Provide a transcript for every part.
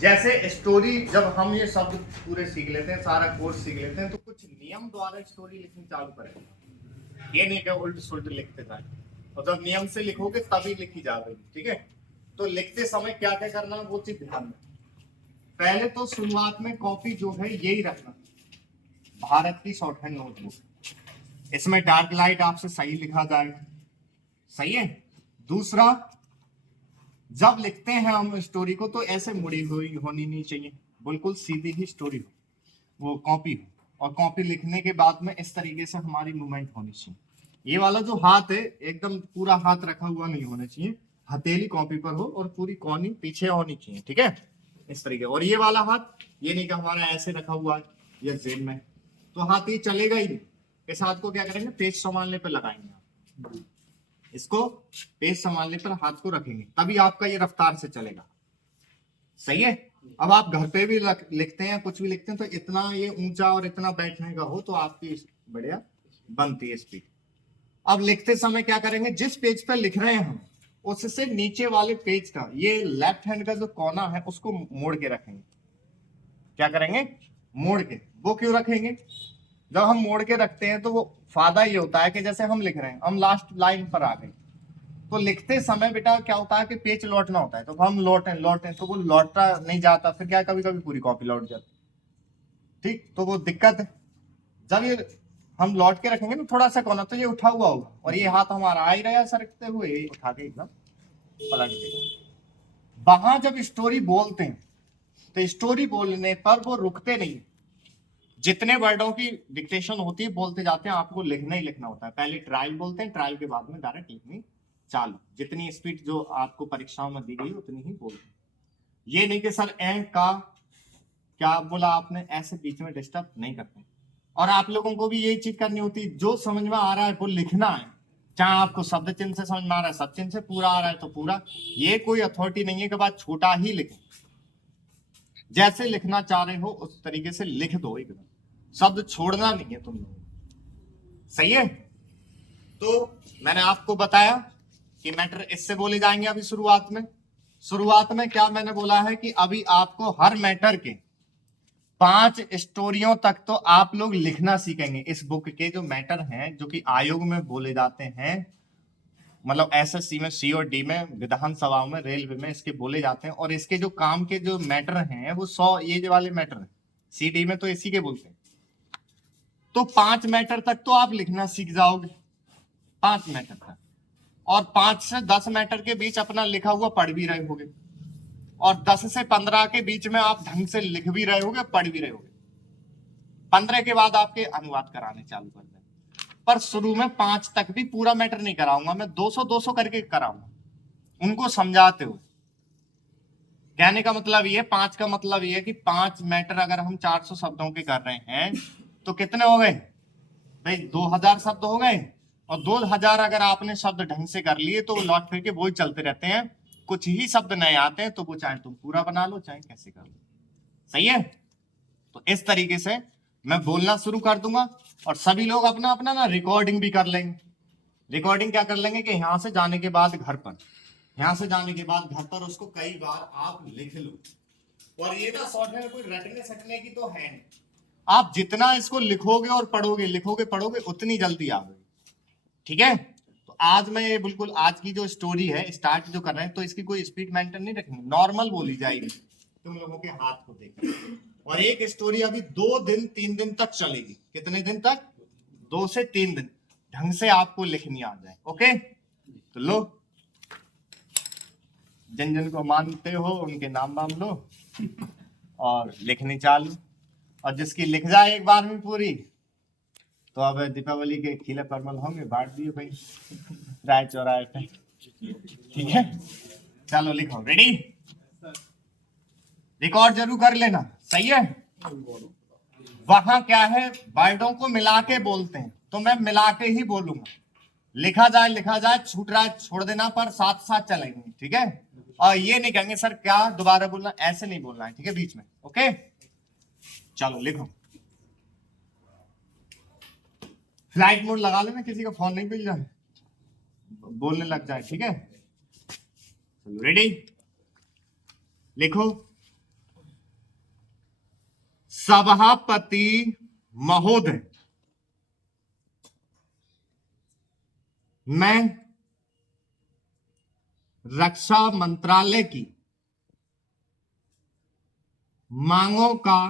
जैसे स्टोरी जब हम ये शब्द पूरे सीख लेते हैं, सारा कोर्स सीख लेते हैं, तो कुछ नियम द्वारा स्टोरी लिखनी चालू करेंगे। ये नहीं कि उल्ट सुल्ट लिखते जाए, और जब नियम से लिखोगे तभी लिखी जाएगी। ठीक है, तो लिखते समय क्या क्या करना वो चीज ध्यान में। पहले तो शुरुआत में कॉपी जो है यही रखना, भारत की शॉर्टहैंड नोटबुक, इसमें डार्क लाइट आपसे सही लिखा जाए। सही है। दूसरा, जब लिखते हैं हम स्टोरी को तो ऐसे मुड़ी हुई होनी नहीं चाहिए, बिल्कुल सीधी ही स्टोरी हो, वो कॉपी हो। और कॉपी लिखने के बाद में इस तरीके से हमारी मूवमेंट होनी चाहिए। ये वाला जो हाथ है एकदम पूरा हाथ रखा हुआ नहीं होना चाहिए, हथेली कॉपी पर हो और पूरी कोनी पीछे होनी चाहिए। ठीक है, इस तरीके। और ये वाला हाथ, ये नहीं कि हमारा ऐसे रखा हुआ है या जेब में, तो हाथ ये चलेगा ही नहीं। इस हाथ को क्या करेंगे, पेज संभालने पर लगाएंगे। इसको पेज संभालने पर हाथ को रखेंगे, तभी आपका ये रफ्तार से चलेगा। सही है। अब आप घर पे भी लिखते हैं, कुछ भी लिखते हैं, तो इतना ये ऊंचा और इतना बैठने का हो तो आपकी बढ़िया बनती है स्पीड। अब लिखते समय क्या करेंगे, जिस पेज पर लिख रहे हैं हम, उससे नीचे वाले पेज का ये लेफ्ट हैंड का जो कोना है उसको मोड़ के रखेंगे। क्या करेंगे, मोड़ के। वो क्यों रखेंगे, जब हम मोड़ के रखते हैं तो वो फायदा ये होता है कि जैसे हम लिख रहे हैं, हम लास्ट लाइन पर आ गए, तो लिखते समय बेटा क्या होता है कि पेज लौटना होता है, तो हम लौटें तो वो लौटता नहीं जाता, फिर क्या कभी कभी पूरी कॉपी लौट जाती। ठीक, तो वो दिक्कत है। जब ये हम लौट के रखेंगे ना थोड़ा सा कोना, तो ये उठा हुआ होगा और ये हाथ हमारा आ ही रहा सरकते हुए, ये उठा के एकदम पलट देगा। वहां जब स्टोरी बोलते हैं तो स्टोरी बोलने पर वो रुकते नहीं, जितने वर्डों की डिक्टेशन होती है बोलते जाते हैं, आपको लिखना ही लिखना होता है। पहले ट्रायल बोलते हैं, ट्रायल के बाद में डायरेक्ट लिखनी चालू। जितनी स्पीड जो आपको परीक्षाओं में दी गई उतनी ही बोलते हैं। ये नहीं कि सर ए का क्या बोला आपने, ऐसे बीच में डिस्टर्ब नहीं करते। और आप लोगों को भी यही चीज करनी होती है, जो समझ में आ रहा है वो लिखना है। चाहे आपको शब्द चिन्ह से समझ में आ रहा है, सब चिन्ह से पूरा आ रहा है तो पूरा। ये कोई अथॉरिटी नहीं है कि बात छोटा ही लिखें, जैसे लिखना चाह रहे हो उस तरीके से लिख दो, एकदम शब्द छोड़ना नहीं है तुम लोग। सही है। तो मैंने आपको बताया कि मैटर इससे बोले जाएंगे। अभी शुरुआत में क्या मैंने बोला है कि अभी आपको हर मैटर के 5 स्टोरियों तक तो आप लोग लिखना सीखेंगे। इस बुक के जो मैटर हैं, जो कि आयोग में बोले जाते हैं, मतलब एसएससी में, सी और डी में, विधानसभा में, रेलवे में इसके बोले जाते हैं। और इसके जो काम के जो मैटर हैं वो 100 ये जो वाले मैटर हैं, सी डी में तो इसी के बोलते हैं। तो 5 मैटर तक तो आप लिखना सीख जाओगे, 5 मैटर तक। और 5 से 10 मैटर के बीच अपना लिखा हुआ पढ़ भी रहे होगे, और 10 से 15 के बीच में आप ढंग से लिख भी रहे होगे, पढ़ भी रहे होगे। 15 के बाद आपके अनुवाद कराने चालू कर दें। पर शुरू में 5 तक भी पूरा मैटर नहीं कराऊंगा, मैं 200-200 करके कराऊंगा, उनको समझाते हुए। कहने का मतलब ये, 5 का मतलब ये है कि 5 मैटर अगर हम 400 शब्दों के कर रहे हैं तो कितने हो गए भाई, 2000 शब्द हो गए। और 2000 अगर आपने शब्द ढंग से कर लिए तो लौट फिर के वही चलते रहते हैं। कुछ ही शब्द नए आते हैं तो वो चाहे तुम पूरा बना लो चाहे कैसे कर लो। सही है। तो इस तरीके से मैं बोलना शुरू कर दूंगा और सभी लोग अपना अपना ना रिकॉर्डिंग भी कर लेंगे। रिकॉर्डिंग क्या कर लेंगे कि यहां से जाने के बाद घर पर, यहां से जाने के बाद घर पर उसको कई बार आप लिख लो। और ये ना शॉर्टहैंड कोई रटने सकने की तो है नहीं, आप जितना इसको लिखोगे और पढ़ोगे, लिखोगे पढ़ोगे, उतनी जल्दी आओगे। ठीक है। तो आज मैं ये बिल्कुल आज की जो स्टोरी है स्टार्ट जो कर रहे हैं, तो इसकी कोई स्पीड मेंटेन नहीं रखेंगे, नॉर्मल बोली जाएगी तुम लोगों के हाथ को देखकर। और एक स्टोरी अभी 2-3 दिन तक चलेगी। कितने दिन तक, 2 से 3 दिन, ढंग से आपको लिखनी आ जाए। ओके, तो लो, जिन जिन को मानते हो उनके नाम वाम लो और लिखनी चालू। और जिसकी लिख जाए एक बार में पूरी, तो अब दीपावली के खिले परमल होंगे, बांट दिए भाई राय चौराहे पे। ठीक है, चलो लिखो, रेडी, रिकॉर्ड जरूर कर लेना। सही है। वहां क्या है, वर्डों को मिला के बोलते हैं, तो मैं मिला के ही बोलूंगा। लिखा जाए, छूट रहा है छोड़ देना, पर साथ साथ चलेंगे। ठीक है। और ये नहीं कहेंगे सर क्या दोबारा बोलना, ऐसे नहीं बोलना है। ठीक है, बीच में। ओके, चलो लिखो। फ्लाइट मोड लगा लेना, किसी का फोन नहीं मिल जाए, बोलने लग जाए। ठीक है, चलो रेडी, लिखो। सभापति महोदय, मैं रक्षा मंत्रालय की मांगों का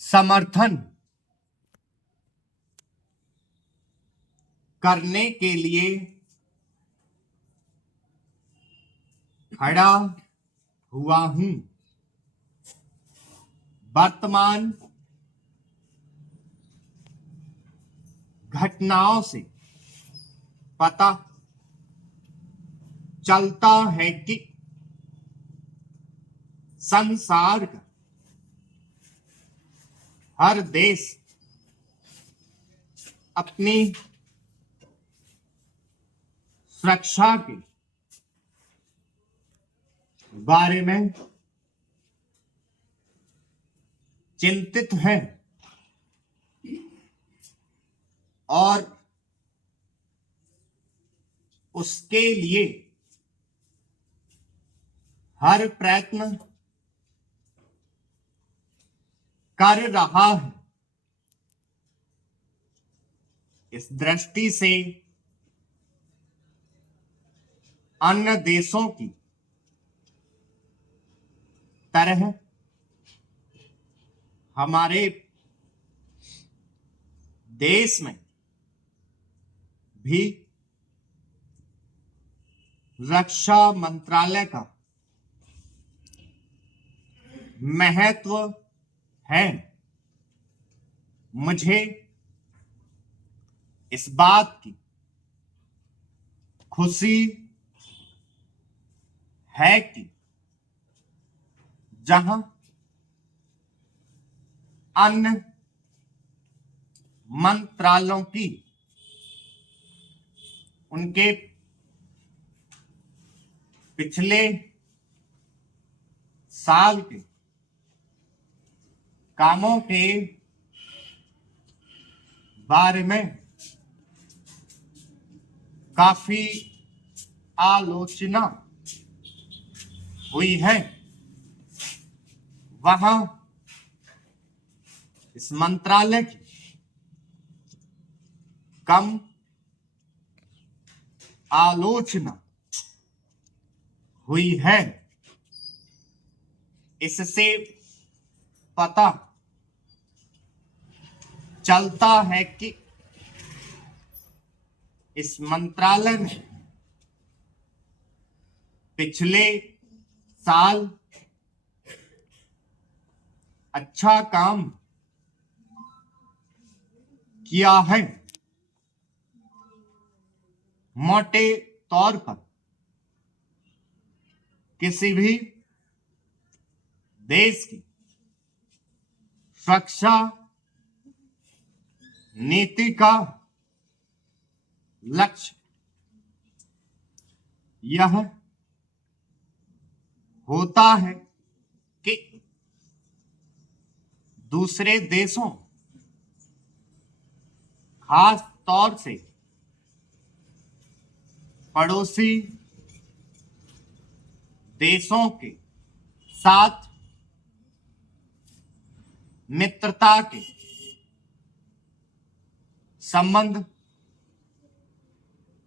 समर्थन करने के लिए खड़ा हुआ हूं। वर्तमान घटनाओं से पता चलता है कि संसार का हर देश अपनी सुरक्षा के बारे में चिंतित है और उसके लिए हर प्रयत्न कर रहा है। इस दृष्टि से अन्य देशों की तरह हमारे देश में भी रक्षा मंत्रालय का महत्व है। मुझे इस बात की खुशी है कि जहां अन्य मंत्रालयों की उनके पिछले साल के कामों के बारे में काफी आलोचना हुई है, वहां इस मंत्रालय की कम आलोचना हुई है। इससे पता चलता है कि इस मंत्रालय ने पिछले साल अच्छा काम किया है। मोटे तौर पर किसी भी देश की सुरक्षा नीति का लक्ष्य यह होता है कि दूसरे देशों, खास तौर से पड़ोसी देशों के साथ मित्रता के संबंध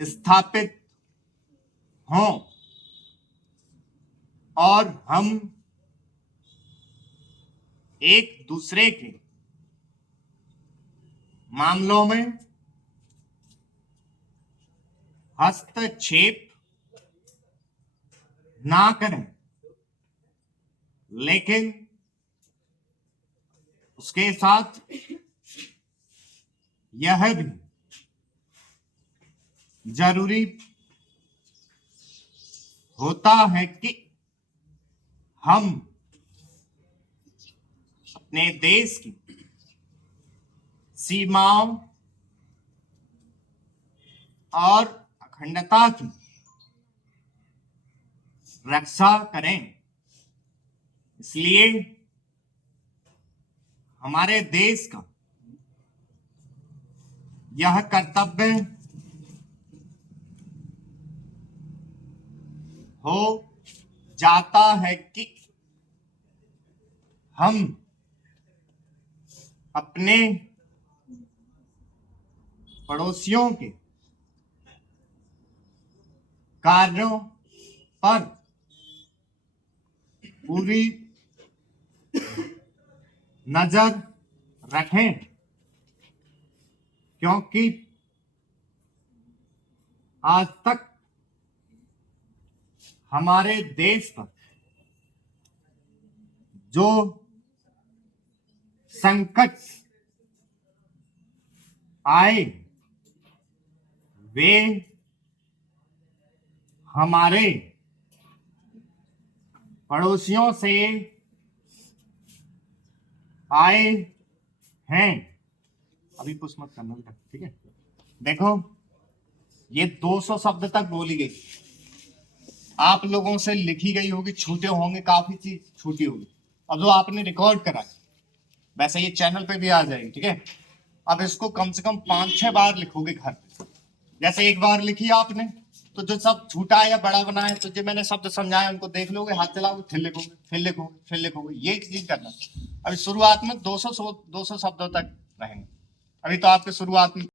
स्थापित हों और हम एक दूसरे के मामलों में हस्तक्षेप ना करें, लेकिन उसके साथ यह भी जरूरी होता है कि हम अपने देश की सीमाओं और अखंडता की रक्षा करें। इसलिए हमारे देश का यह कर्तव्य हो जाता है कि हम अपने पड़ोसियों के कार्यों पर पूरी नजर रखें, क्योंकि आज तक हमारे देश पर जो संकट आए वे हमारे पड़ोसियों से आए हैं। अभी पुश मत करना बेटा, ठीक है। देखो ये 200 शब्द तक बोली गई, आप लोगों से लिखी गई होगी, छूटे होंगे, काफी चीज छूटी होगी। अब जो आपने रिकॉर्ड करा वैसे ये चैनल पे भी आ जाएगी, ठीक है। अब इसको कम से कम 5-6 बार लिखोगे घर पे। जैसे एक बार लिखी आपने तो जो सब छूटा है या बड़ा बना है, तो जो मैंने शब्द समझाया उनको देख लोगे, हाथ चलाओगे, फिर लिखोगे, फिर लिखोगे, फिर लिखोगे, ये चीज करना। अभी शुरुआत में 200 शब्दों तक रहेंगे। अभी तो आपके शुरुआत में